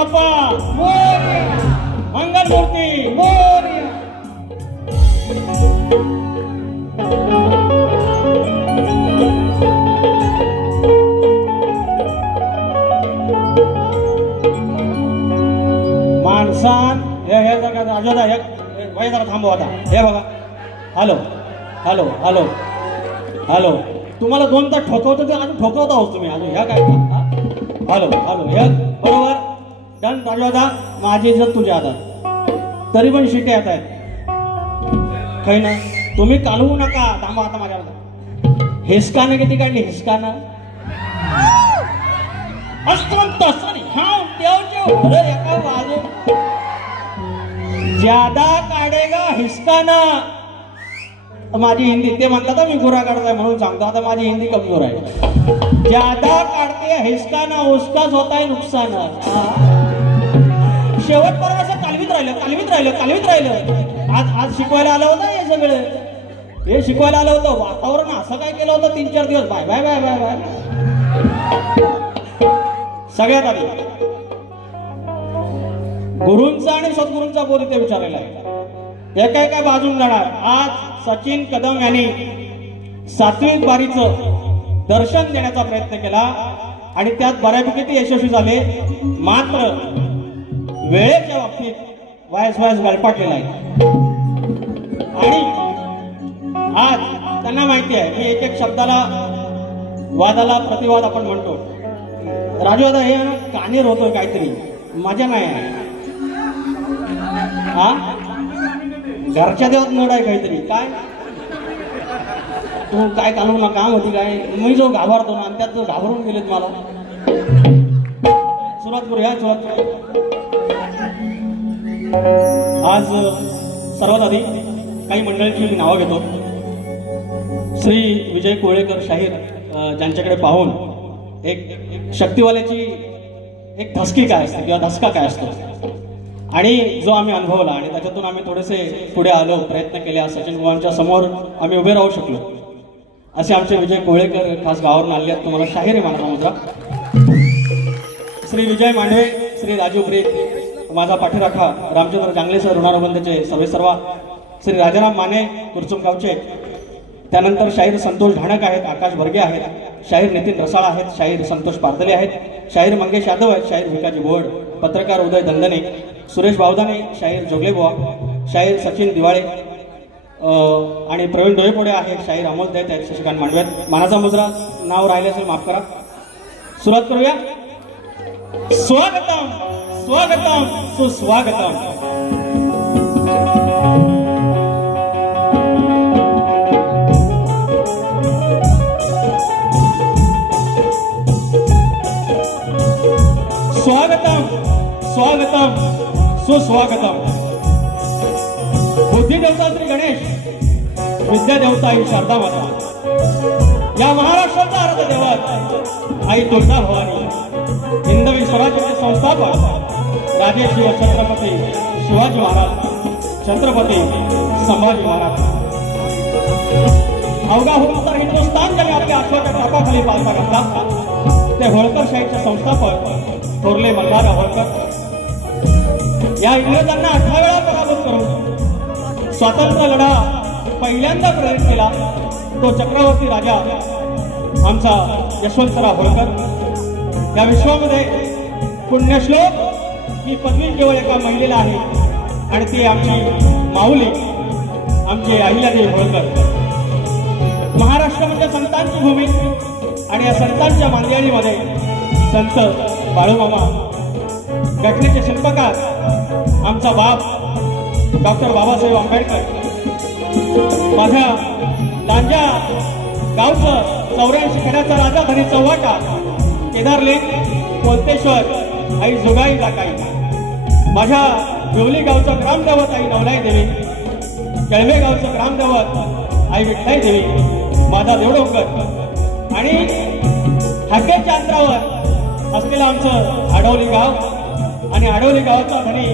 बाप्पा मोरया, मंगल मूर्ती मोरया. माणसान हे जरा राजोदा हे वय जरा थांबवा आता. हे बघा हॅलो हॅलो हॅलो हॅलो तुम्हाला दोनदा ठोकवतो ते अजून ठोकवता आहोत तुम्ही अजून ह्या काय हॅलो हॅलो हे बरोबर डन राजोदा. माझी इज्जत तुझ्या हातात तरी पण शिटे येत आहेत काही ना तुम्ही कालवू नका. थांबा आता माझ्या हिसकानं किती काढली हिसकानं असतो सॉरी हाँ देव एका बाजू ज्यादा काढेगा हिसकाना. माझी हिंदी ते म्हणतात मी गोरा काढताय म्हणून सांगतो. आता माझी हिंदी कमजोर आहे. ज्यादा काढते हिसकाना उसकाच होताय नुकसान. शेवटपर्यंत असं कालवीत राहिलं. आज शिकवायला आलं होतं हे सगळं. हे शिकवायला आलं होतं. वातावरण असं काय केलं होतं 3-4 दिवस. Bye bye bye bye bye. सगळ्यात आधी गुरूंचा आणि सद्गुरूंचा बोध इथे विचारायला आहे. एका बाजून जाणार. आज सचिन कदम यांनी 7वी बारीचं दर्शन देण्याचा प्रयत्न केला आणि त्यात बऱ्यापैकी ते यशस्वी झाले. मात्र वेळेच्या बाबतीत वायस गळपाटलेला आहे. आणि आज त्यांना माहिती आहे की एक शब्दाला वादाला प्रतिवाद आपण म्हणतो. राजू दादा हे कानेर होतोय काहीतरी मजा नाही आहे. हा घरच्या देवात नड आहे काहीतरी. काय तू काय कालवू नका काम होती काय. मी जो घाबरतो ना आणि त्यात जो घाबरून गेलेत मला. सुरुवात करूया आज सर्वात आधी काही मंडळींची नावं घेतो. श्री विजय कोळेकर शाहीर ज्यांच्याकडे पाहून एक शक्तिवाल्याची एक धसकी काय असते किंवा धसका काय असतो आणि जो आम्ही अनुभवला आणि त्याच्यातून आम्ही थोडेसे पुढे आलो प्रयत्न केले. सचिन बुवांच्या समोर आम्ही उभे राहू शकलो. असे आमचे विजय कोळेकर खास गावावरून आले आहेत. तुम्हाला शाहीर मानला मुद्रा. श्री विजय मांडवे, श्री राजू ब्रेक, माझा पाठीराखा रामचंद्र जांगले सर ऋणानुबंधचे सर्वेसर्वा, श्री राजाराम माने कुरचुम गावचे. त्यानंतर शाहीर संतोष ढाणक आहेत, आकाश भरगे आहेत, शाहीर नितीन रसाळ आहेत, शाहीर संतोष पारदले आहेत, शाहीर मंगेश यादव आहेत, शाहीर भिकाजी बोर्ड, पत्रकार उदय दंदने, सुरेश बावदाने, शाहीर जोगले बुवा, शाहीर सचिन दिवाळे आणि प्रवीण डोळेपोडे आहेत, शाहीर अमोल दैत आहेत, शशिकांत मांडवे. मानाचा मुद्रा नाव राहिले असेल माफ करा. सुरुवात करूया. स्वागतम स्वागतम सुस्वागतम. स्वागतम स्वागतम सुस्वागतम. बुद्धिदेवता श्री गणेश, विद्यादेवता ही शारदा माता, या महाराष्ट्राचा अर्थ देवत आई तुळजा भवानी, हिंदवी स्वराज्याचे संस्थापक राजे शिव छत्रपती शिवाजी महाराज, छत्रपती संभाजी महाराज. अवघा होऊन तर हिंदुस्थान ज्याने आपल्या अश्वाच्या चापाखाली पालथा घातला ते होळकर शाहीचे संस्थापक थोरले मल्हारराव होळकर. या इंग्रजांना 18 वेळा पराभूत करून स्वातंत्र्य लढा पहिल्यांदा प्रेरित केला तो चक्रवर्ती राजा आमचा यशवंतराव होळकर. या विश्वामध्ये पुण्यश्लोक ही पदवी केवळ एका महिलेला आहे आणि ती आमची माऊली आमची अहिल्यादेवी होळकर. महाराष्ट्र म्हणजे संतांची भूमी आणि या संतांच्या मांदियाळीमध्ये संत बाळूमामा, घटनेचे शिल्पकार आमचा बाप डॉक्टर बाबासाहेब आंबेडकर, माझ्या लांजा गावचं 84 खेड्याचा राजा धनी चव्हाटा, केदारलेक, कोलतेश्वर आई जोगाई लाकाई, माझ्या देवली गावचं ग्रामदैवत आई नवलाई देवी, केळवे गावचं ग्रामदैवत आई विठ्ठलाई देवी, माझा देवडोंगर आणि हाकेच्या अंतरावर असलेलं आमचं आडवली गाव आणि आडवली गावाचा धनी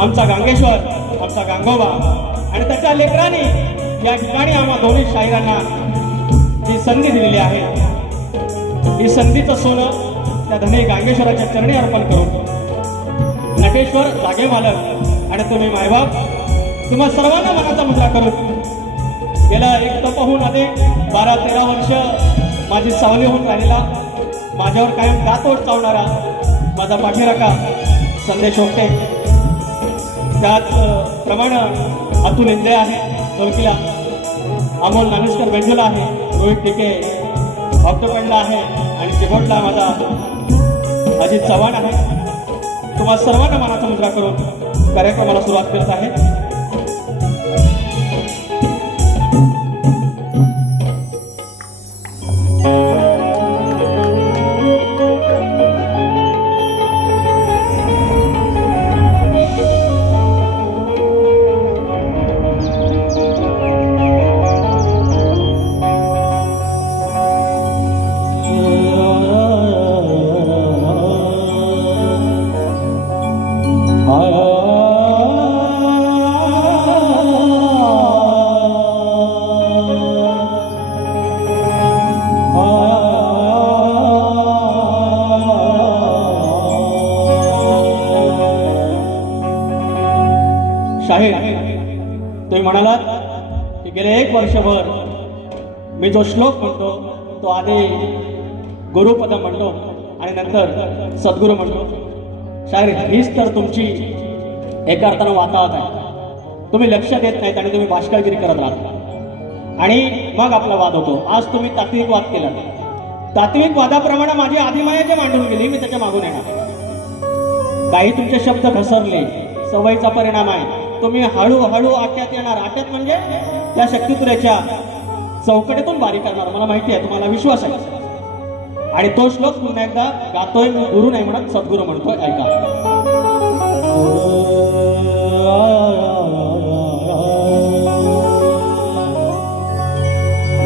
आमचा गांगेश्वर, आमचा गांगोबा आणि त्याच्या लेकरांनी या ठिकाणी आम्हा दोन्ही शाहिरांना जी संधी दिलेली आहे, ही संधीचं सोनं त्या धनी गांगेश्वराच्या चरणी अर्पण करून नटेश्वर जागे मालक आणि तुम्ही मायबाप, तुम्हा सर्वांना मनाचा मुद्रा करून गेला एक तपहून अधिक 12-13 वर्ष माझी सावली होऊन राहिलेला, माझ्यावर कायम दातोड चावणारा माझा पाठीराखा संदेश ओके, त्याचप्रमाणे अतुल इंद्रे आहे ढोलकीला, अमोल नामेस्कर बेंजूला आहे, रोहित टिके ऑक्टोपॅडला आहे आणि कीबोर्डला माझा अजित चव्हाण आहे. तुम्हा सर्वांना मनाचा मुद्रा करून कार्यक्रमाला सुरुवात करत आहे. शाहीर, तुम्ही म्हणालात की गेले 1 वर्षभर मी जो श्लोक म्हणतो तो आधी गुरुपद म्हणतो आणि नंतर सद्गुरू म्हणतो. शाहीर, हीच तर तुमची एका अर्थानं वातावत आहे. तुम्ही लक्ष देत नाहीत आणि तुम्ही भाष्कळगिरी करत राहता आणि मग आपला वाद होतो. आज तुम्ही तात्विक वाद केला. तात्विक वादाप्रमाणे माझी आदिमाया जे मांडून गेली मी त्याच्या मागून येणार. काही तुमचे शब्द घसरले, सवयीचा परिणाम आहे. तुम्ही हळूहळू आट्यात येणार. आट्यात म्हणजे त्या शक्तिपुरेच्या चौकटीतून बारी करणार. मला माहिती आहे, तुम्हाला विश्वास आहे. आणि तो श्लोक पुन्हा एकदा गातोय मी, गुरु नाही म्हणत सद्गुरू म्हणतोय. ऐका.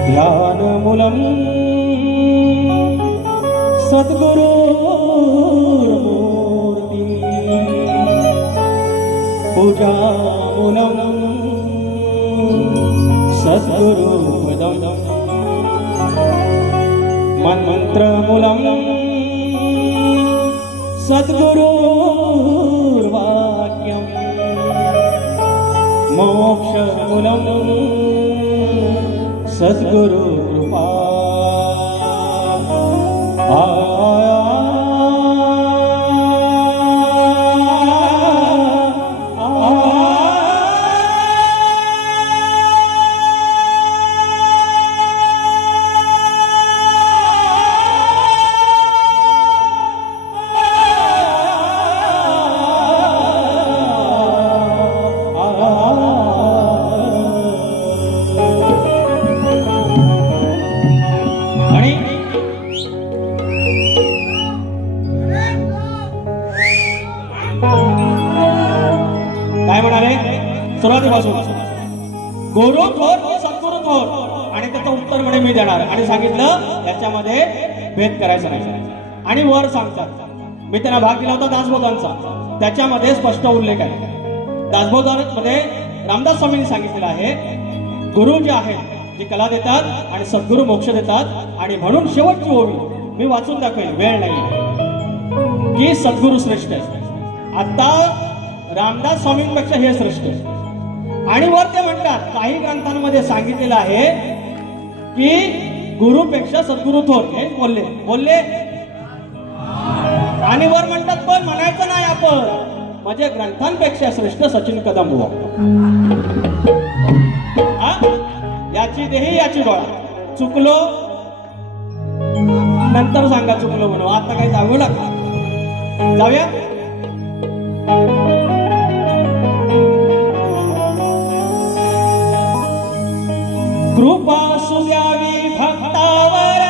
ध्यानमूलम सद्गुरू पूजामूलम सद्गुरुपदम मन्त्रमूलम सद्गुरुर्वाक्यम मोक्षमूलम सद्गुरुकृपा. काय म्हणाले सुरुवातीपासून? गुरु थोर की सद्गुरु थोर? आणि त्याचं उत्तर म्हणे मी देणार. आणि सांगितलं त्याच्यामध्ये भेद करायचा नाही. आणि वर सांगतात, मी त्यांना भाग दिला होता दासबोधांचा, त्याच्यामध्ये स्पष्ट उल्लेख आहे. दासबोधांमध्ये रामदास स्वामींनी सांगितलेलं आहे, गुरु जे आहेत जे कला देतात आणि सद्गुरु मोक्ष देतात. आणि म्हणून शेवटची ओवी मी वाचून दाखवेल, वेळ नाही, की सद्गुरु श्रेष्ठ आहे. आता रामदास स्वामींपेक्षा हे श्रेष्ठ आहे. आणि वर ते म्हणतात, काही ग्रंथांमध्ये सांगितलेलं आहे की गुरुपेक्षा सद्गुरु थोर. हे बोलले आणि वर म्हणतात पण म्हणायचं नाही आपण, म्हणजे ग्रंथांपेक्षा श्रेष्ठ सचिन कदम हुआ. याची देही याची डोळा. चुकलो नंतर सांगा चुकलो म्हणून, आता काही सांगू नका. जाऊया. कृपा सुद्यावी भक्तावर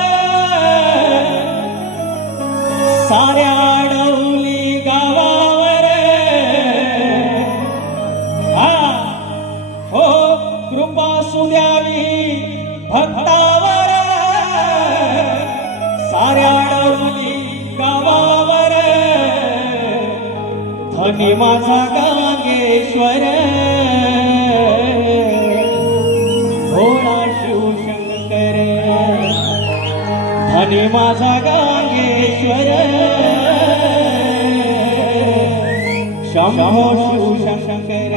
साऱ्या डौली गावावर. हो कृपा सुद्यावी भक्तावर साऱ्या डौली गावावर. धनी माझा गांगेश्वर धनी माझा गांगेश्वर शंभो शिवशंकर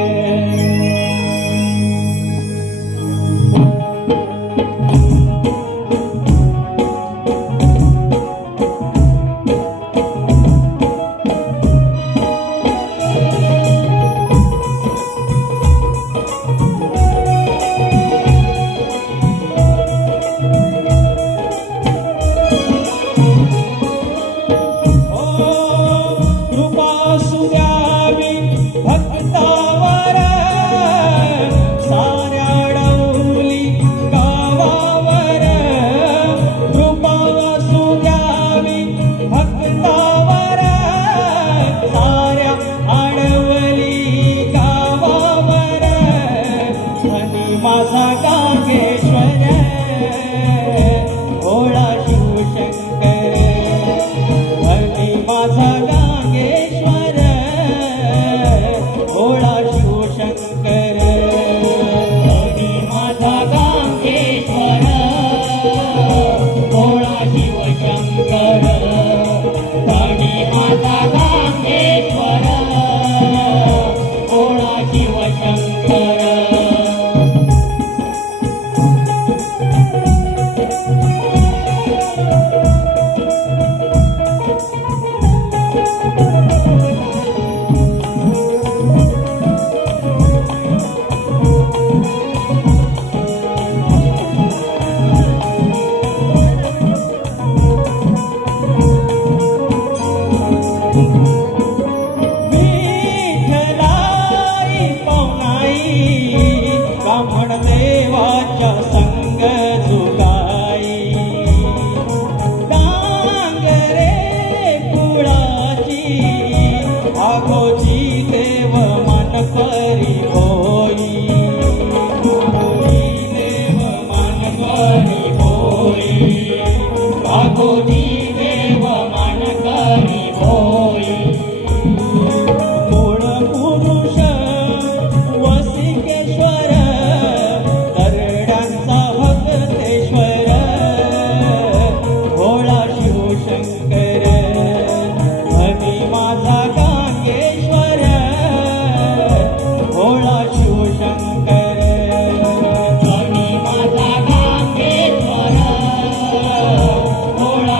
भोळा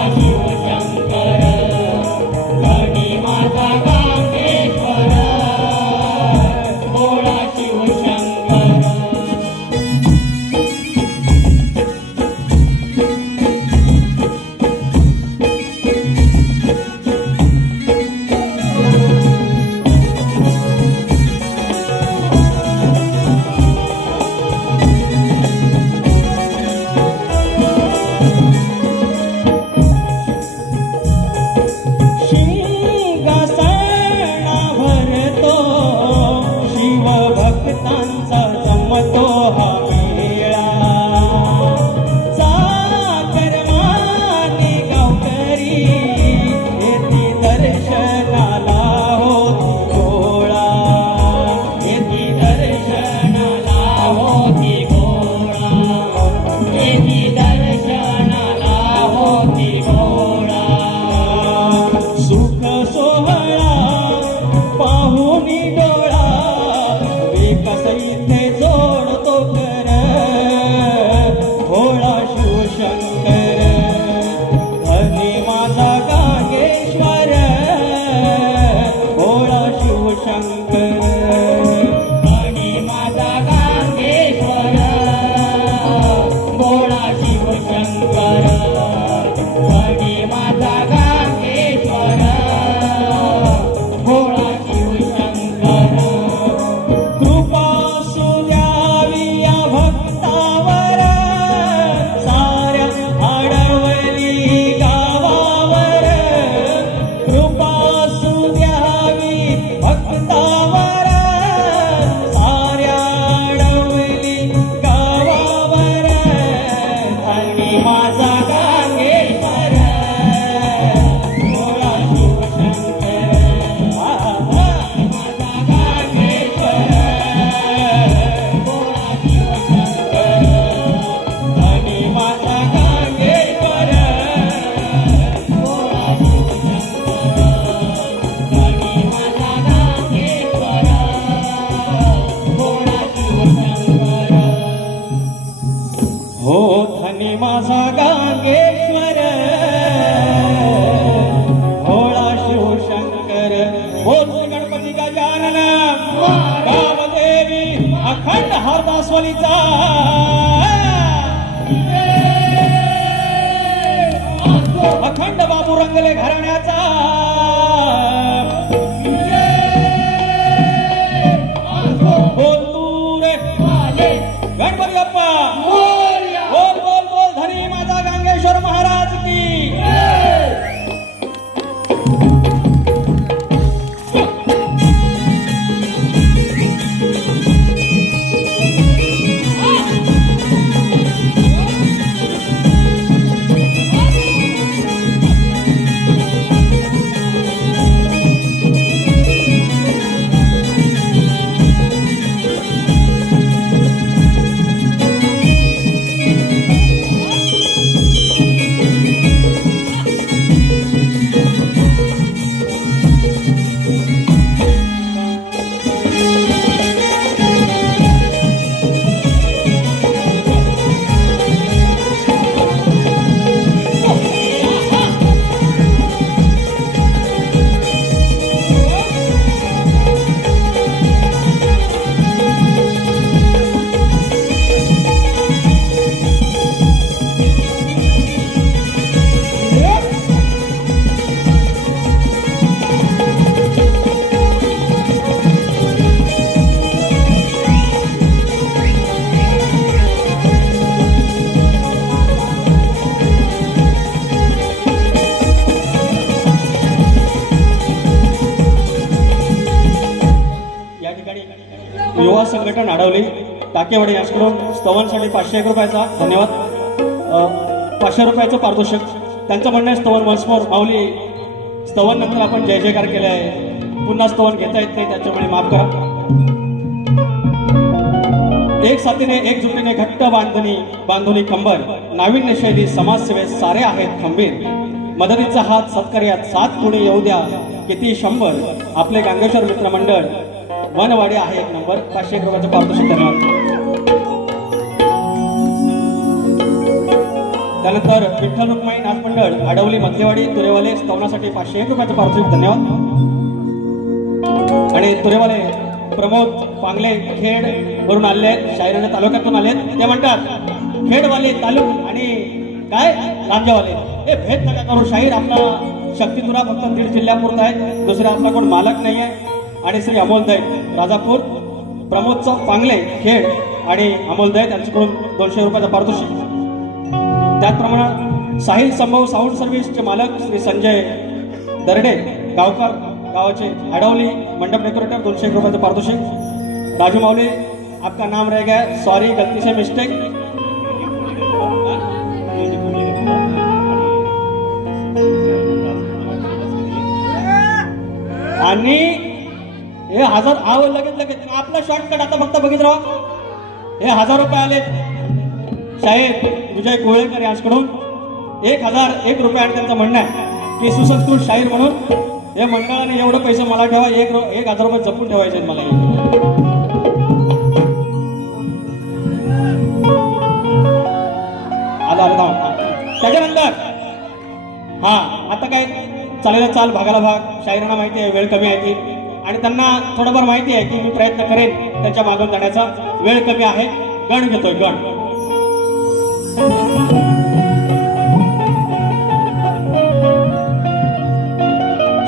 धनी माझा गांगेश्वर भोळा शिवशंकर बोल गणपती गजानन गावदेवी अखंड हरदासवलीचा अखंड बाबू रंगले घराण्याचा बोल तू रे गणपती बाप्पा बोल बोल बोल धनी माझा गांगेश्वर महाराज की युवा संघटन अडवली टाकेवाडी यांच्याकडून स्तवनसाठी 501 रुपयाचा धन्यवाद 500 रुपयाचं पारितोषिक त्यांचं म्हणणं आहे स्तवन वन्स मोर माऊली स्तवन नंतर आपण जय जयकार केले आहे पुन्हा स्तवन घेता येत नाही त्याच्यामुळे माफ करा एक साथीने एकजुटीने घट्ट बांधुनी कंबर नाविन्य शैली समाजसेवेत सारे आहेत खंबीर मदतीचा हात सत्कार्यात 7 कोणी येऊ द्या किती 100 आपले गांगेश्वर मित्र मंडळ वनवाडी आहे 1 नंबर 501 रुपयाचं पारितोषिक धन्यवाद त्यानंतर विठ्ठल रुक्माई नाथ मंडळ आडवली मधलेवाडी तुरेवाले स्तवनासाठी 501 रुपयाचं पारितोषिक धन्यवाद आणि तुरेवाले प्रमोद पांगले खेड वरून आले शाहिराच्या तालुक्यातून आले ते म्हणतात खेडवाले तालुक आणि काय रांजावाले हे भेद नका करू शाहीर आपला शक्तीतुरा फक्त 1.5 जिल्ह्यापुरता आहे दुसऱ्या आपला कोण मालक नाही आहे आणि श्री अमोल दैत राजापूर प्रमोद पांगले खेड आणि अमोल दैत यांच्याकडून 200 रुपयाचा पारितोषिक त्याचप्रमाणे साहिल संभव साऊंड सर्व्हिसचे मालक श्री संजय दरडे गावकर गावाचे अडवली मंडप डेकोरेटर 201 रुपयाचं पारितोषिक राजू मावले आपका नाम रह गया सॉरी गलती से मिस्टेक आणि हे 1000 आव लगेच आपला शॉर्टकट आता फक्त बघित राहा हे 1000 रुपये आले साहेब विजय कोळेकर यांच्याकडून 1001 रुपये आणि त्यांचं म्हणणं आहे की सुसंस्कृत शाहीर म्हणून हे मंडळाने एवढे पैसे मला ठेवा 1000 रुपये जपून ठेवायचे मला आला त्याच्यानंतर हा आता काय चालेल चाल भागाला भाग शाहिरांना माहिती आहे वेळ कमी आहे ती आणि त्यांना थोडंफार माहिती आहे की मी प्रयत्न करेन त्यांच्या मागून जाण्याचा वेळ कमी आहे गण घेतोय गण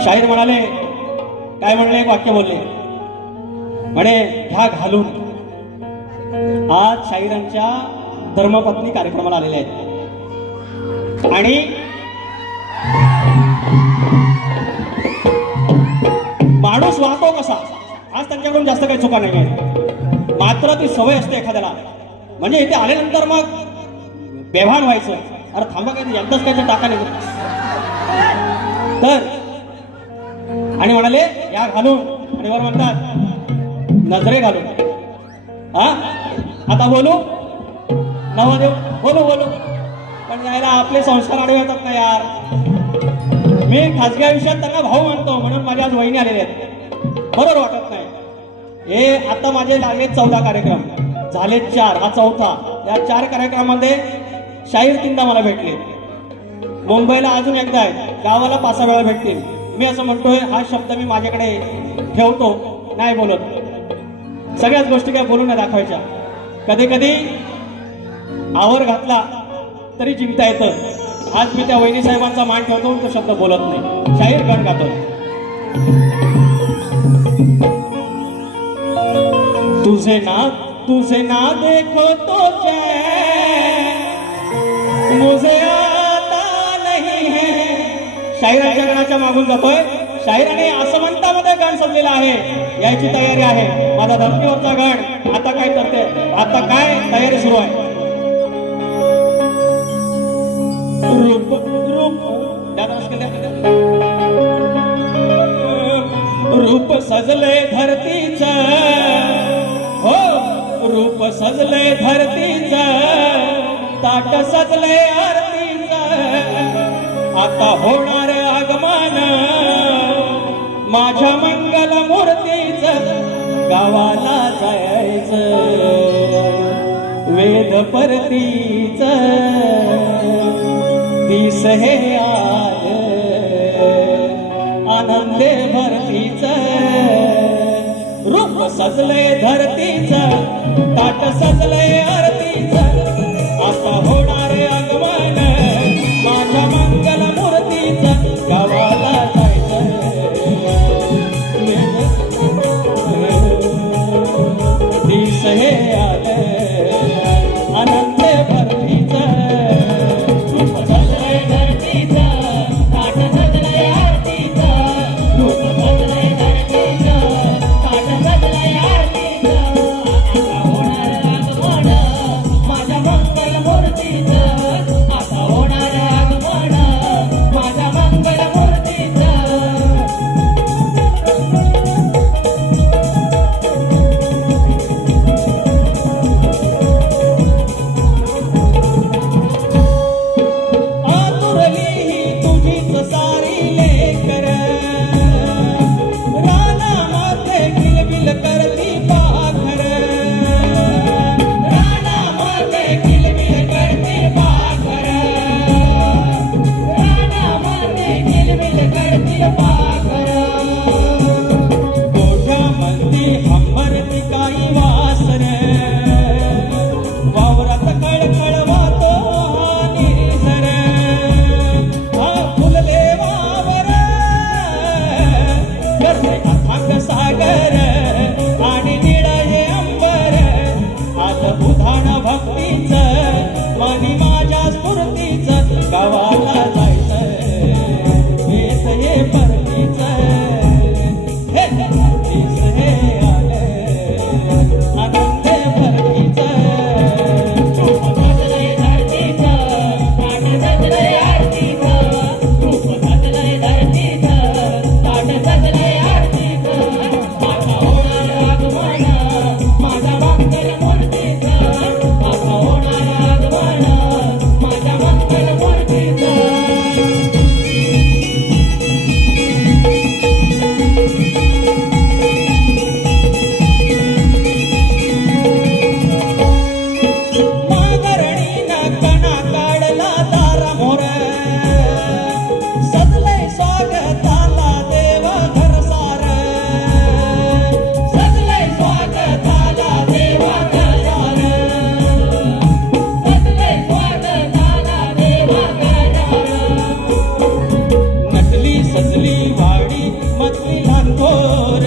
शाहीर म्हणाले काय म्हणले एक वाक्य बोलले म्हणे ह्या घालून आज शाहिरांच्या धर्मपत्नी कार्यक्रमाला आलेले आहेत आणि माणूस वाहतो कसा आज त्यांच्याकडून जास्त काही चुका नाही आहे मात्र ती सवय असते एखाद्याला म्हणजे इथे आल्यानंतर मग बेभान व्हायचं अरे थांबा काय एकदाच काय टाका नाही तर आणि म्हणाले या घालून आणि वर म्हणतात नजरे घालून हा आता बोलू नवदेव बोलू पण यायला आपले संस्कार आडवे येतात ना यार मी खासगी आयुष्यात त्यांना भाऊ मानतो म्हणून माझ्या आज वहिनी आलेल्या आहेत बरोबर वाटत नाही हे आता माझे लागले 14 कार्यक्रम झाले 4 हा 4था या 4 कार्यक्रमामध्ये शाहीर 3दा मला भेटले. मुंबईला अजून एकदा आहे, गावाला 5 वेळा भेटतील. मी असं म्हणतोय, हा शब्द मी माझ्याकडे ठेवतो, नाही बोलत. सगळ्याच गोष्टी काय बोलून नाही दाखवायच्या. कधी कधी आवर घातला तरी जिंकता येतं. आज मी त्या वहिनी साहेबांचा मान ठेवतो, तो शब्द बोलत नाही. शाहीर गण गातो. तुझे ना देखो तो चैन मुझे आता नहीं है. शाहिराच्या गणाच्या मागून जातोय. शाहिराने आसमंतामध्ये गाण सजलेलं आहे. याची तयारी आहे. माझा धर्तीवरचा गण आता काय करते, आता काय तयारी सुरू आहे. रूप रूप रूप सजले धरतीचं, हो रूप सजले धरतीचं, ताट सजले आरतीचं. आता होणार आगमन माझ्या मंगल मूर्तीचं. गावाला जायचं वेद परतीचं. दिस हे आलं आनंदे भरतीचं. रूप सजले धरतीचं, ताट सजले आरतीचं. आता होणारे आगमन माझ्या मंगल मूर्तीचं. गावाला जायचं दिस हे आलं आनंदे भरतीचं. रूप सजले धरतीचं, ताट सजले आरतीचं. रूप सजले धरतीचं, ताट सजले आरतीचं. आता होणार आगमन माझ्या मंगल मूर्तीचं. आता होणार आगमन माझ्या मंगल मूर्तीचं. आतुरली ही तुझीच सारी लेकर. रानामध्ये किलबिल करती पाखर. रानामध्ये किलबिल करती पाखर. रानामध्ये किलबिल करती पाखर. गोठ्यामध्ये हंबरती काही वासर. वावरात कळकळ वातो हा निसर. हा फुलले वावर करते अथांग सागर. आणि निळ हे अंबर. आज उधाण भक्तीचं मनी माझ्या स्फूर्तीचं. गावाला जायचं हेच हे परतीचं. हे हेच हे आलं आनंदे भरतीचं. रूप सजले धरतीचं, ताट सजले आरतीचं. रूप सजले धरतीचं, ताट सजले आरतीचं. आता होणार आगमन माझ्या मंगल मूर्तीचं. आता होणार आगमन माझ्या मंगल मूर्तीचं. मागरणीनं कणा काढला दारामोर. सजलंय स्वागताला देवा घरसार. सजलंय स्वागताला देवा घरसार. सजलंय स्वागताला देवा घरसार. नटली सजली वाडी मधली लहानथोर.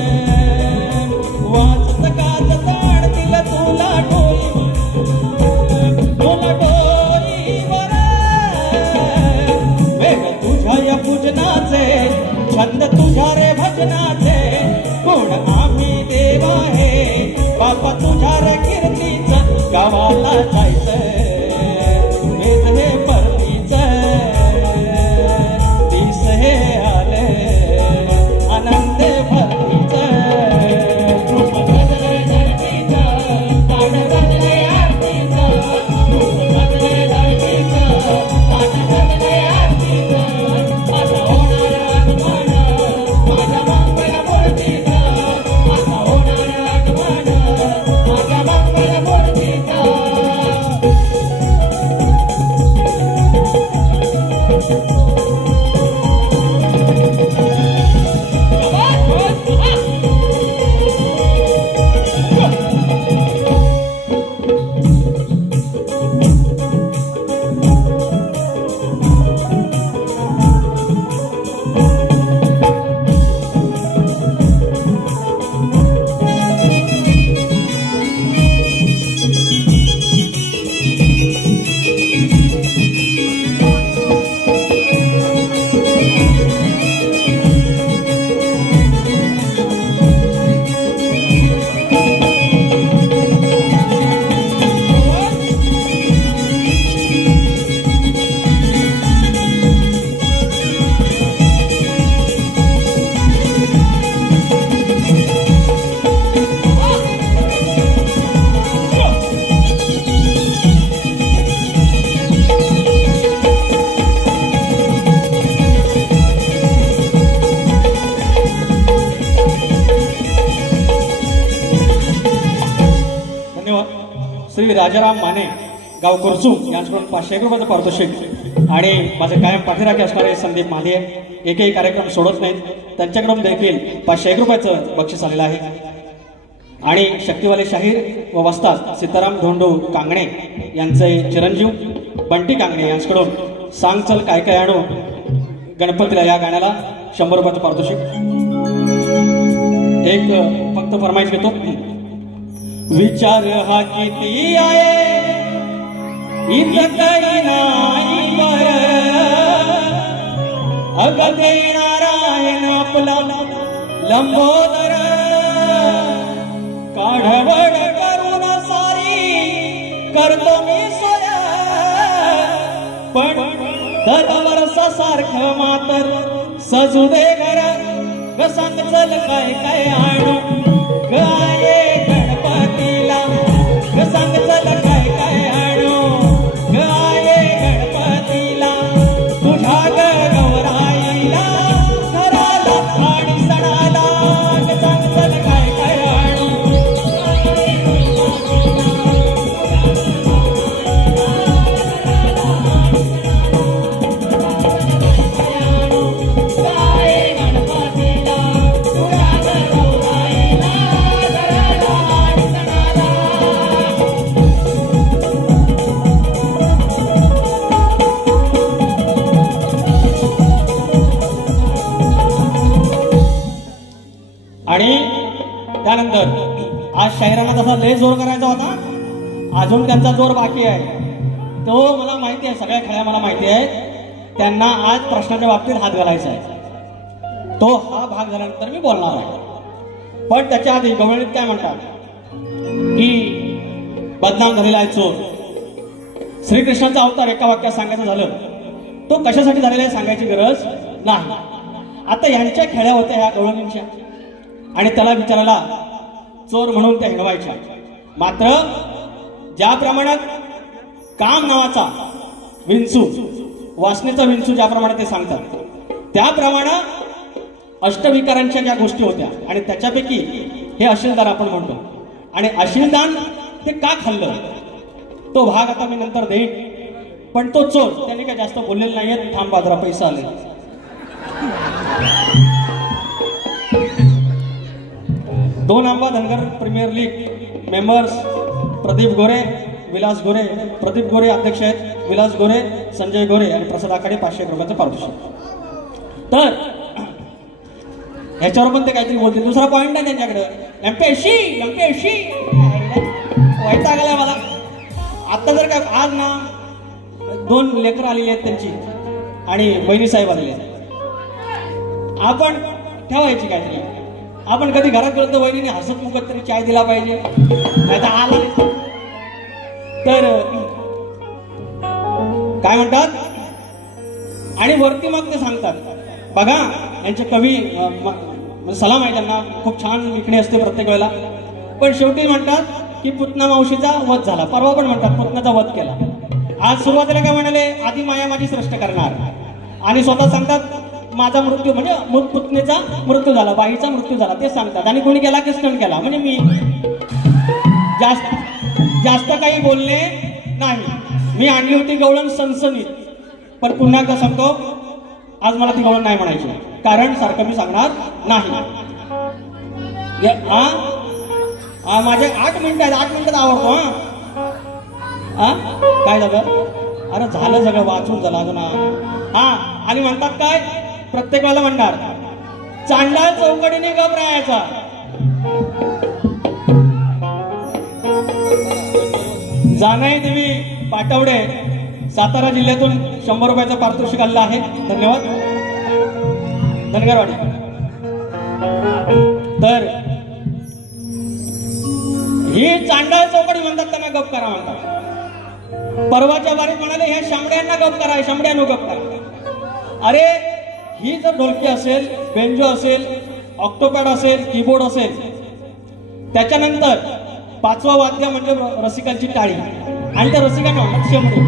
वाजत गाजत आणतील तुला डोली. तुला डोलीवर वेग तुझ्या या पूजनाचे. छंद तुझ्या रे भजनाचे. कोण आम्ही देवा हे बापा तुझ्या रे कीर्तीचं. गावाला जायचं वेद हे परतीचं. दिस हे आले आनंदे भरतीचं. रूप सजले धरतीचं, ताट सजले आरतीचं. रूप सजले धरतीचं, ताट सजले आरतीचं. आता होणार आगमन माझ्या मंगल मूर्तीचं. आता होणार आगमन माझ्या मंगल मूर्तीचं. राजाराम माने गाव कुरचूम यांच्याकडून 501 रुपयाचं पारितोषिक आणि माझे कायम पाठीराखे असणारे संदीप माधे एकही कार्यक्रम सोडत नाहीत, त्यांच्याकडून देखील 501 रुपयाचं बक्षीस आलेलं आहे. आणि शक्तिवाले शाहीर व वस्ताद सीताराम धोंडू कांगणे यांचे चिरंजीव बंटी कांगणे यांच्याकडून सांग चल काय काय आणू गणपतीला या गाण्याला 100 रुपयाचं पारितोषिक. एक फक्त फरमाईश घेतो. विचार हा किती आहे इथं काही नाही अगं ते नारायण आपला लंबोदर काढवड करून सारी करतो मी सोया पण दरवर्षा सारखं मातर सजू दे घर ग सांग चल काय काय आणू गाये गणपतीला ग सांग चल काय काय आणू गाये गणपतीला तुझ्या गौराईला घराला आणि सणाला ग सांग चल काय काय आणू. आणि त्यानंतर आज शाहिरांना तसा लय जोर करायचा होता, अजून त्यांचा जोर बाकी आहे. तो मला माहिती आहे, सगळ्या खेळ्या मला माहिती आहे. त्यांना आज प्रश्नाच्या बाबतीत हात घालायचा आहे. तो हा भाग झाल्यानंतर मी बोलणार आहे. पण त्याच्या आधी गवळणीत काय म्हणतात की बदनाम झालेला आहे चोर. श्रीकृष्णाचा अवतार एका वाक्यात सांगायचं झालं तो कशासाठी झालेला आहे सांगायची गरज नाही. आता यांच्या खेळ्या होत्या ह्या गवळणींच्या आणि त्याला विचारायला चोर म्हणून त्या हिणवायच्या. मात्र ज्या प्रमाणात काम नावाचा विंचू वासनेचा विंचू ज्याप्रमाणे ते सांगतात त्याप्रमाणे अष्टविकारांच्या ज्या गोष्टी होत्या आणि त्याच्यापैकी हे अशीलदान आपण म्हणतो. आणि अशीलदान ते का खाल्लं तो भाग आता मी नंतर देईन. पण तो चोर त्यांनी काय जास्त बोललेलं नाहीये. थांब बाजरा पैसा आले. दोन Amba Dhangar premier league members Pradeep Gore Vilas Gore. Pradeep Gore अध्यक्ष आहेत, विलास गोरे, संजय गोरे आणि प्रसाद आखाडे 501 रुपयाचं पारितोषिक. तर ह्याच्यावर पण ते काहीतरी बोलतील. दुसरा पॉइंट आहे त्यांच्याकडे एमपीएससी व्हायचा गेला मला. आता जर का आज ना 2 लेकर आलेली आहेत त्यांची आणि बहिणी साहेब आलेले आहेत. आपण ठेवायची काहीतरी. आपण कधी घरात गेलो तर वहिनीने हसत मुखत तरी चाय दिला पाहिजे, नाही तर आला. तर काय म्हणतात आणि वरती मग ते सांगतात बघा यांचे कवी सलाम आहे त्यांना, खूप छान लिखणी असते प्रत्येक वेळेला. पण शेवटी म्हणतात की पुतना मावशीचा वध झाला. परवा पण म्हणतात पुतनाचा वध केला. आज सुरुवातीला काय म्हणाले आधी माया माझी श्रेष्ठ करणार आणि स्वतः सांगतात माझा मृत्यू म्हणजे पुतनेचा मृत्यू झाला, बाईचा मृत्यू झाला ते सांगतात. आणि कोणी केला कृष्णन केला म्हणजे मी. जास्त काही बोलले नाही. मी आणली होती गवळण सनसनीत, पण पुन्हा एकदा सांगतो आज मला ती गवळण नाही म्हणायची कारण सारखं मी सांगणार नाही. माझे 8 मिनिटं आहेत, 8 मिनिटात आवडतो. काय झालं? अरे झालं सगळं वाचून झालं अजून. आणि म्हणतात काय प्रत्येक वेळेला म्हणणार चांडाळ चौकडीने गप राहायचा. जानाई देवी पाटवडे सातारा जिल्ह्यातून 100 रुपयाचं पारितोषिक आलेलं आहे. धन्यवाद. धनगरवाडी. तर ही चांडाळ चौकडी म्हणतात, त्यांना गप करा म्हणतात. परवाच्या बारीत म्हणाले ह्या शामड्यांना गप करा, शामड्यांना गप करा. अरे ही जर ढोलकी असेल, बेंजो असेल, ऑक्टोपॅड असेल, कीबोर्ड असेल, त्याच्यानंतर 5वं वाद्य म्हणजे रसिकांची टाळी आणि त्या रसिकांना म्हणतात शेमडी.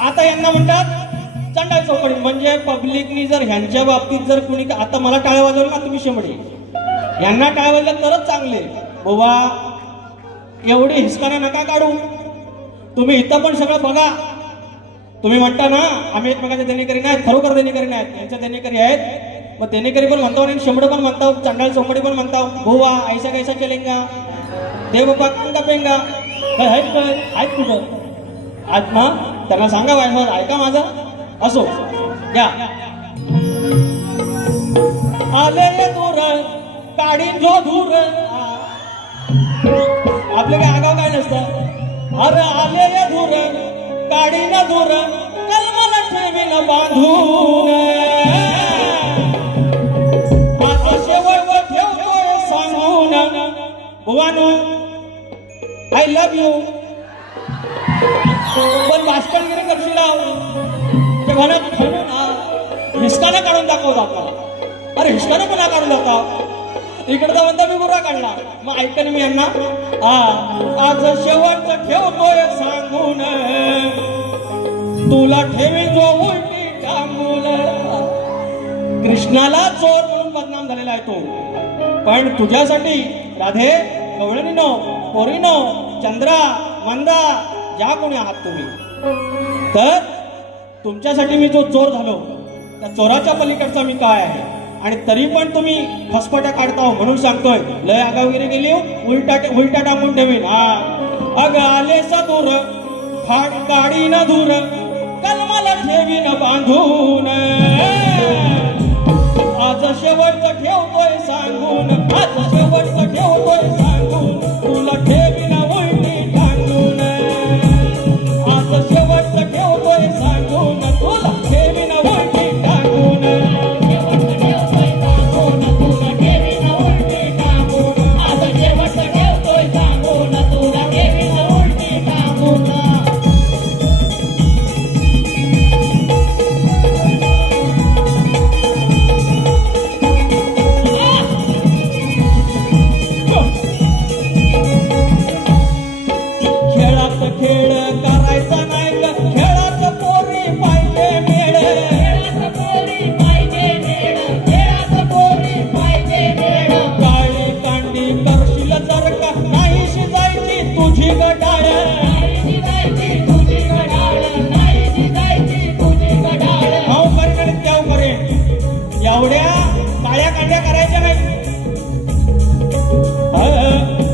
आता यांना म्हणतात चांडाळ चौकडी. म्हणजे पब्लिकनी जर ह्यांच्या बाबतीत जर कुणी आता मला टाळ्या वाजवलं ना तुम्ही शेमडी, यांना टाळ्या वाजल्या तरच चांगले. बाबा एवढी हिसकाना नका काढू. तुम्ही इथं पण सगळं बघा. तुम्ही म्हणता ना आम्ही एकमेकांच्या देणेकरी नाहीत, खरोखर देणेकरी नाहीत, यांच्या देणेकरी आहेत. मग देणेकरी पण म्हणतो आणि शंभर पण म्हणतो, चांडाल चोंबडी पण म्हणतो. भुवा ऐसा कैसा चलेंगा, देव बाप्पा कांदा पेंगा. आहेत कुठं आज ना त्यांना सांगा वाईफ ऐका माझा. असो घ्या. आले दूर काढी जो धूर. आपले काय आगाव काय नसतं. अरे आले धूर काढी न धूर कलमाला ठेवीन बांधून. आता शेवट ठेवतोय सांगून. भुवानो आय लव्ह यू. पण भाषणगिरी करशील ते म्हणत म्हणून हिसकाना काढून दाखवतात. अरे हिसकाना पुन्हा काढून दाखव. इकडचा म्हणता मी बुरा काढला. मग ऐकन मी यांना आज शेवटचं ठेवतोय सांगून. तुला ठेवीन जो उलटी टांगून. कृष्णाला चोर म्हणून बदनाम झालेला आहे तो. पण तुझ्यासाठी राधे गवळणीनो पोरीनो चंद्रा मंदा ज्या कोणी आहात तुम्ही, तर तुमच्यासाठी मी जो चोर झालो त्या चोराच्या पलीकडचा मी काय आहे. आणि तरी पण तुम्ही फसफट्या काढता म्हणून सांगतोय. लय आगावगिरी गेली उलटा टांगून ठेवीन. अग आले दूर फाट काढी न धूर कलमाला ठेवीन बांधून. आज शेवटचं ठेवतोय सांगून. आज शेवटचं ठेवतोय सांगून. तुला ठेवीन उलटी टांगून. आज शेवटचं ठेवतोय सांगून. तुला ठेवीन उलटी टांगून. एवढ्या काळ्या कांड्या करायच्या नाही.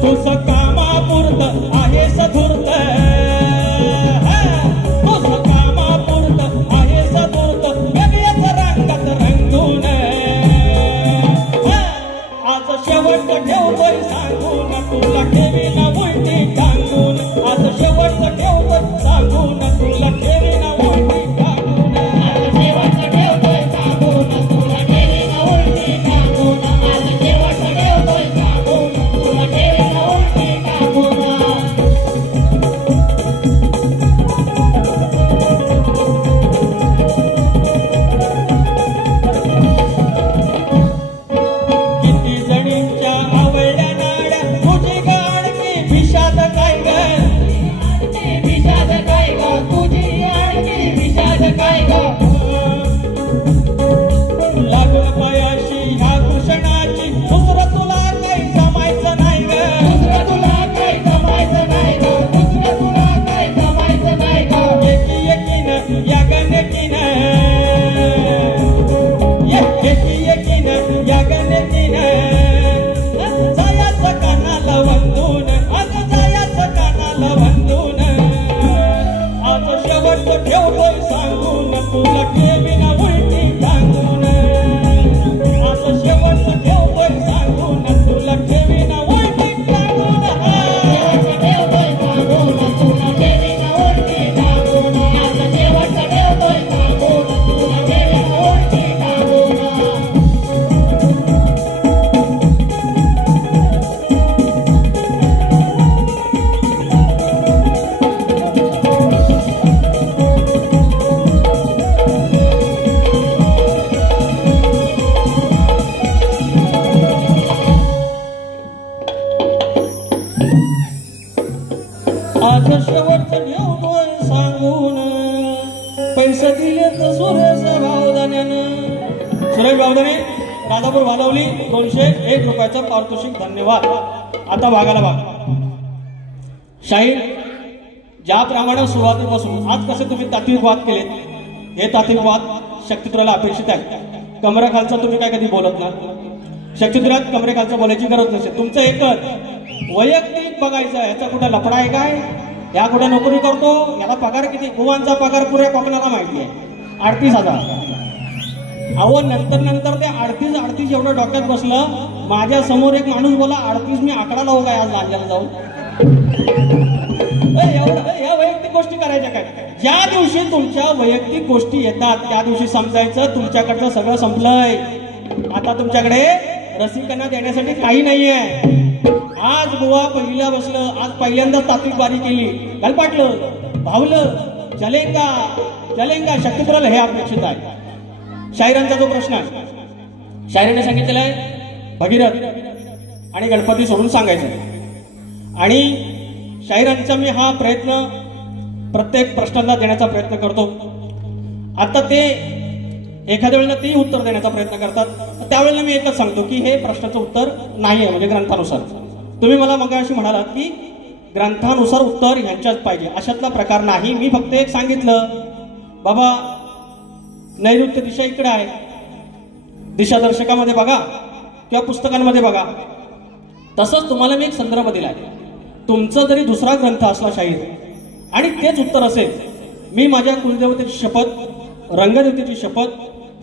तुझं कामापुरत आहे सधूर्त. तुझं कामापुरत आहे सधूर्त वेगळ्याच रंगात रंगून. आज शेवट ठेवतोय सांगून. तुला ठेवीन उलटी टांगून. आज शेवट ठेवतोय सांगून. तुला ठेवीन उलटी टांगून. आज शेवट ठेवतोय सांगून. पैसे दिले तर सुरेश भावदान्यानं. सुरेश भावदाने राजापूर वालवली 201 रुपयाचं पारितोषिक. धन्यवाद. आता भागाला भाग. शाहीर, ज्याप्रमाणे सुरुवातीपासून आज कसे तुम्ही तात्विक वाद केलेत, हे तात्विक वाद शक्तितुराला अपेक्षित आहे. कमरेखालचा तुम्ही काय कधी बोलत ना, शक्तितुरात कमरेखालचं बोलायची गरज नसेल. तुमचं एकच वैयक्तिक बघायचं, याचा कुठं लफडा आहे काय, या कुठे नोकरी करतो, याला पगार किती, गोवांचा पगार पुऱ्या कोकणाला माहिती आहे 38,000. अहो नंतर ते 38 एवढं डोक्यात बसलं. माझ्या समोर एक माणूस बोला 38 मी आकडा लावू काय आज लांजाला जाऊन. एवढं या वैयक्तिक गोष्टी करायच्या काय. ज्या दिवशी तुमच्या वैयक्तिक गोष्टी येतात त्या दिवशी समजायचं तुमच्याकडचं सगळं संपलंय. आता तुमच्याकडे रसिकांना देण्यासाठी काही नाहीये. आज बुवा पहिला बसलं, आज पहिल्यांदा तात्विक बारी केली, गलपाटलं, भावलं, चलेंगा शक्तितुराला हे अपेक्षित आहे. शाहिरांचा जो प्रश्न आहे, शाहिराने सांगितलेला आहे भगीरथ आणि गणपती सोडून सांगायचं. आणि शाहिरांचा मी हा प्रयत्न प्रत्येक प्रश्नाला देण्याचा प्रयत्न करतो. आता ते एखाद्या वेळेला तेही उत्तर देण्याचा प्रयत्न करतात, त्यावेळेला मी एकच सांगतो की हे प्रश्नाचं उत्तर नाही आहे, म्हणजे ग्रंथानुसार. तुम्ही मला मग अशी म्हणालात की ग्रंथानुसार उत्तर ह्यांच्याच पाहिजे, अशातला प्रकार नाही. मी फक्त एक सांगितलं बाबा नैऋत्य दिशा इकडे आहे, दिशादर्शकामध्ये बघा किंवा पुस्तकांमध्ये बघा. तसंच तुम्हाला मी एक संदर्भ दिलाय. तुमचा जरी दुसरा ग्रंथ असला शाहीर आणि तेच उत्तर असेल, मी माझ्या कुलदेवतेची शपथ, रंगदेवतेची शपथ,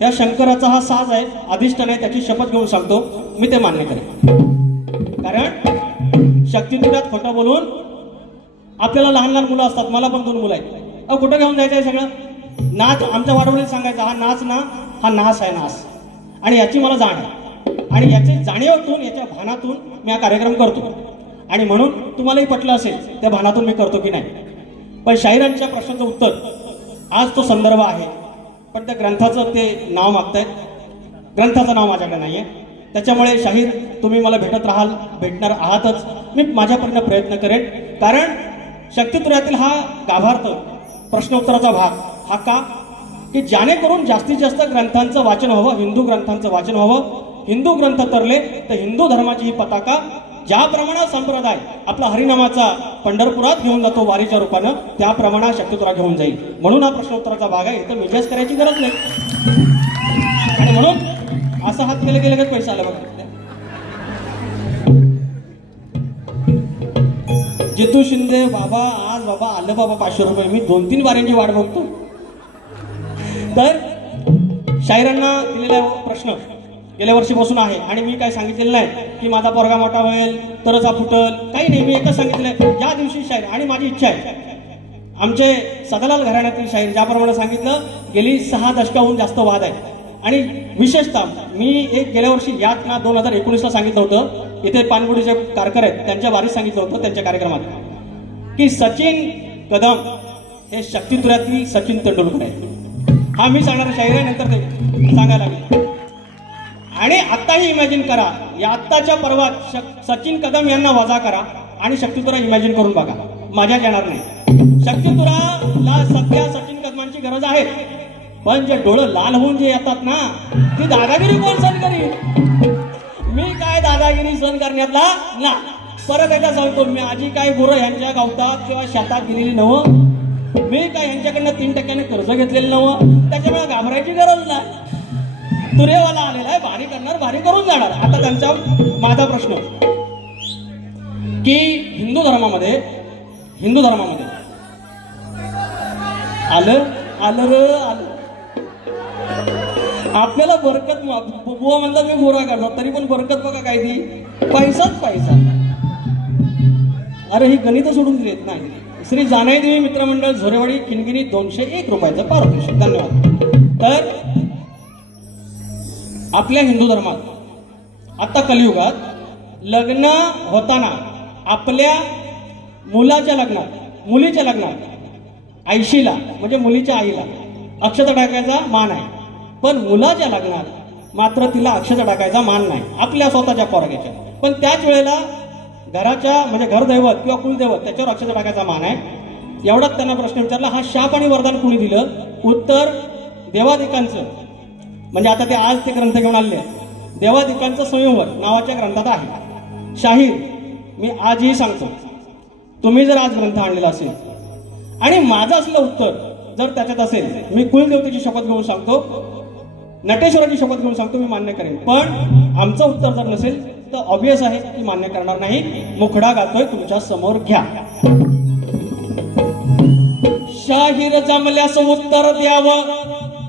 त्या शंकराचा हा साज आहे, अधिष्ठान आहे, त्याची शपथ घेऊन सांगतो मी ते मान्य करेन. कारण शक्तितुरात खोटं बोलून आपल्याला लहान लहान मुलं असतात, मला पण 2 मुलं आहेत. कुठं घेऊन जायचं आहे सगळं नाच. आमच्या वाडवडीत सांगायचं हा नाच ना, हा नाच आहे नाच. आणि याची मला जाण आहे आणि याची जाणीवातून, याच्या भानातून मी हा कार्यक्रम करतो. आणि म्हणून तुम्हालाही पटलं असेल त्या भानातून मी करतो की नाही. पण शाहिरांच्या प्रश्नाचं उत्तर आज तो संदर्भ आहे, पण त्या ग्रंथाचं ते नाव मागतायत. ग्रंथाचं नाव माझ्याकडे नाहीये. त्याच्यामुळे शाहीर तुम्ही मला भेटणार आहातच. मी माझ्या परीने प्रयत्न करेन. कारण शक्तितुरातील हा गाभार्थ प्रश्नोत्तराचा भाग हा का, की जेणेकरून जास्तीत जास्त ग्रंथांचं वाचन व्हावं, हिंदू ग्रंथांचं वाचन व्हावं. हिंदू ग्रंथ तरले तर हिंदू धर्माची ही पताका ज्याप्रमाणे संप्रदाय आपला हरिनामाचा पंढरपुरात घेऊन जातो वारीच्या रूपानं, त्याप्रमाणे शक्तितुरा घेऊन जाईल. म्हणून हा प्रश्नोत्तराचा भाग आहे. इथं मिजाज करायची गरज नाही. आणि म्हणून असं हात केलं की लगेच पैसा आला बघा. जितू शिंदे बाबा, आज बाबा आलं बाबा 500 रुपये. मी 2-3 वाऱ्यांची वाट बघतो. तर शाहिरांना दिलेला प्रश्न गेल्या वर्षीपासून आहे आणि मी काय सांगितलेलं नाही की माझा पोरगा मोठा होईल तरच हा फुटल, काही नाही. मी एकच सांगितलंय ज्या दिवशी शाहीर, आणि माझी इच्छा आहे आमचे सदालाल घराण्यातील शाहीर ज्याप्रमाणे सांगितलं, गेली 6 दशकाहून जास्त वाद आहे. आणि विशेषतः मी गेल्या वर्षी यात ना 2019ला सांगितलं होतं, इथे पानगुडीचे कारकर आहेत त्यांच्या वारीत सांगितलं होतं त्यांच्या कार्यक्रमात, की सचिन कदम हे शक्तितुरातील सचिन तेंडुलकर आहे. हा मी सांगणारा शाहीर आहे, नंतर ते सांगायला लागेल. आणि आत्ताही इमॅजिन करा, या आत्ताच्या पर्वात सचिन कदम यांना वजा करा आणि शक्तितुरा इमॅजिन करून बघा, मजा येणार नाही. शक्तितुराला सध्या सचिन कदमांची गरज आहे, पण जे डोळं लाल होऊन जे येतात ना, ती दादागिरी कोण सहन करीन. मी काय दादागिरी सहन करण्यातला ना. परत एकदा सांगतो, मी आजी काय गुरं ह्यांच्या गावतात किंवा शेतात गेलेली नवं, मी काय यांच्याकडनं 3% कर्ज घेतलेलं नवं. त्याच्यामुळे घाबरायची गरज नाही. तुरेवाला आलेला आहे, भारी करणार, भारी करून जाणार. आता त्यांचा माझा प्रश्न की हिंदू धर्मामध्ये आलं आपल्याला बरकत, बुवा म्हणतात मी गोरा करतात, तरी पण बरकत बघा काय ती, पैसाच पैसा. अरे ही गणित सोडून दिलेत नाही. श्री जानाईदेवी मित्रमंडळ झोरेवाडी खिनगिरी 201 रुपयाचं पारितोषिक. धन्यवाद. तर आपल्या हिंदू धर्मात आता कलियुगात लग्न होताना आपल्या मुलीच्या लग्नात आईशीला म्हणजे मुलीच्या आईला अक्षता टाकायचा मान आहे, पण मुलाच्या लग्नात मात्र तिला अक्षता टाकायचा मान नाही, आपल्या स्वतःच्या पोरग्याच्या. पण त्याच वेळेला घराच्या म्हणजे घरदैवत किंवा कुलदैवत त्याच्यावर अक्षता टाकायचा मान आहे. एवढाच त्यांना प्रश्न विचारला, हा शाप आणि वरदान कुणी दिलं? उत्तर देवादिकांचं. म्हणजे आता ते आज ते ग्रंथ घेऊन आले, देवादिकांचं संयमवर नावाच्या ग्रंथात आहे. शाहीर मी आजही सांगतो, तुम्ही जर आज ग्रंथ आणलेला असेल आणि माझं असलं उत्तर जर त्याच्यात असेल, मी कुलदेवतेची शपथ घेऊन सांगतो, नटेश्वराची शपथ घेऊन सांगतो, मी मान्य करेन. पण आमचं उत्तर जर नसेल तर ऑब्वियस आहे की मान्य करणार नाही. मुखडा गातोय, तुमच्या समोर घ्या. शाहीर जमल्यास उत्तर द्यावं,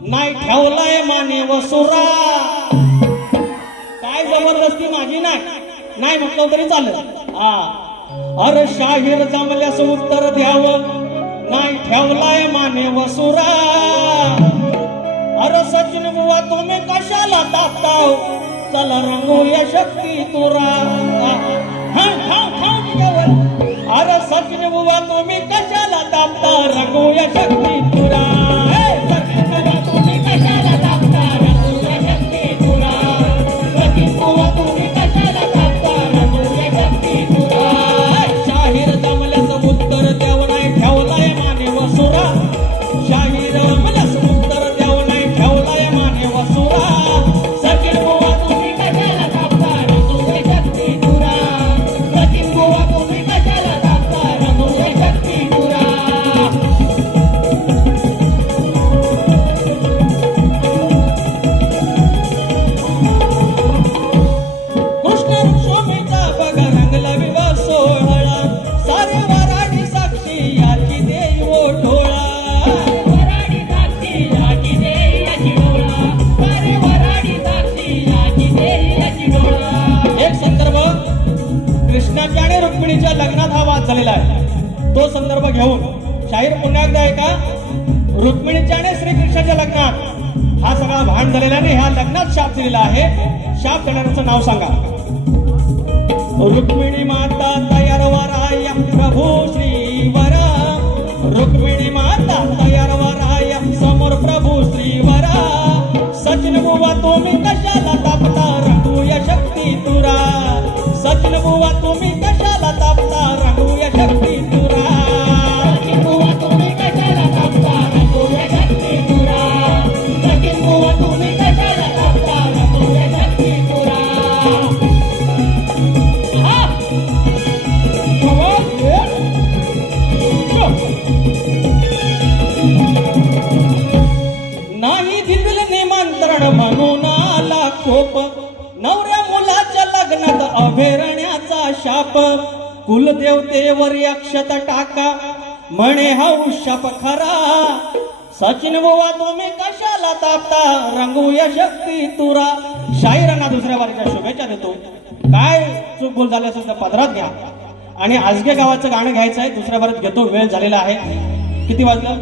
नाही ठेवलाय माने वसुरा. काय जबरदस्ती माझी नाही म्हटलं तरी चालेल. अरे शाहीर जमल्यास उत्तर द्यावं, नाही ठेवलाय माने वसुरा. अरे सचिन बुवा तुम्ही कशाला तापताव, चला रंगूया शक्ती तुरा. अरे सचिन बुवा तुम्ही कशाला तापता, रंगूया शक्ती तुरा. शाहीर जमल्याचं उत्तर द्यावं, नाही ठेवलाय माने वसुरा. शाहीर जमल्याचं उत्तर द्यावं, नाही ठेवलाय माने वसुरा. सचिन बुवा तुम्ही कशाला तापता, रंगूया शक्ती तुरा. सचिन बुवा तुम्ही कशाला तापता, रंगूया शक्ती तुरा. कृष्ण ऋषोमीचा बघा रंगला विवाह सोहळा. सारे वराडी साक्षी याची देई ओ ढोळा. वराडी साक्षी याची देई याची ढोळा. सारे वराडी साक्षी याची देई याची ढोळा. एक संदर्भ कृष्णाच्या आणि रुक्मिणीच्या लग्नात हा वाद झालेला आहे. तो संदर्भ घेऊन शाहीर पुन्हा एकदा आहे का, रुक्मिणीच्या आणि श्रीकृष्णाच्या लग्नात हा सगळा भांड झालेला आहे. ह्या लग्नात शाप दिलेला आहे. शाप देणाऱ्याचं नाव सांगा. रुक्मिणी माता तयार वराया प्रभू श्रीवरा. रुक्मिणी माता तयार वराया समोर प्रभू श्रीवरा. सचिन बुवा तुम्ही कशाला तापता, रंगूया शक्ती तुरा. सचिन बुवा तुम्ही कशाला तापता, रंगूया शक्ती तुरा. सचिन बुवा तुम्ही कशाला तापता, रंगूया शक्ती तुरा. सचिन बुवा तुम्ही कशाला तापता, रंगूया शक्ती तुरा. नाही दिलं निमंत्रण म्हणून आला कोप. नवऱ्या मुलाच्या लग्नात अभेरण्याचा शाप. कुलदेवतेवर अक्षता टाका, म्हणे हा शाप खरा. सचिन बुवा तुम्ही कशाला तापता, रंगूया शक्ती तुरा. शाहिरांना दुसऱ्या बारीच्या शुभेच्छा देतो. काय चूक बोल झाली असेल तर पदरात घ्या. आणि आजगे गावाचं गाणं घ्यायचं आहे, दुसऱ्या बारीत घेतो. वेळ झालेला आहे. किती वाजलं?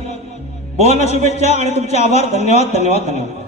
बोवांना शुभेच्छा आणि तुमचे आभार. धन्यवाद धन्यवाद धन्यवाद.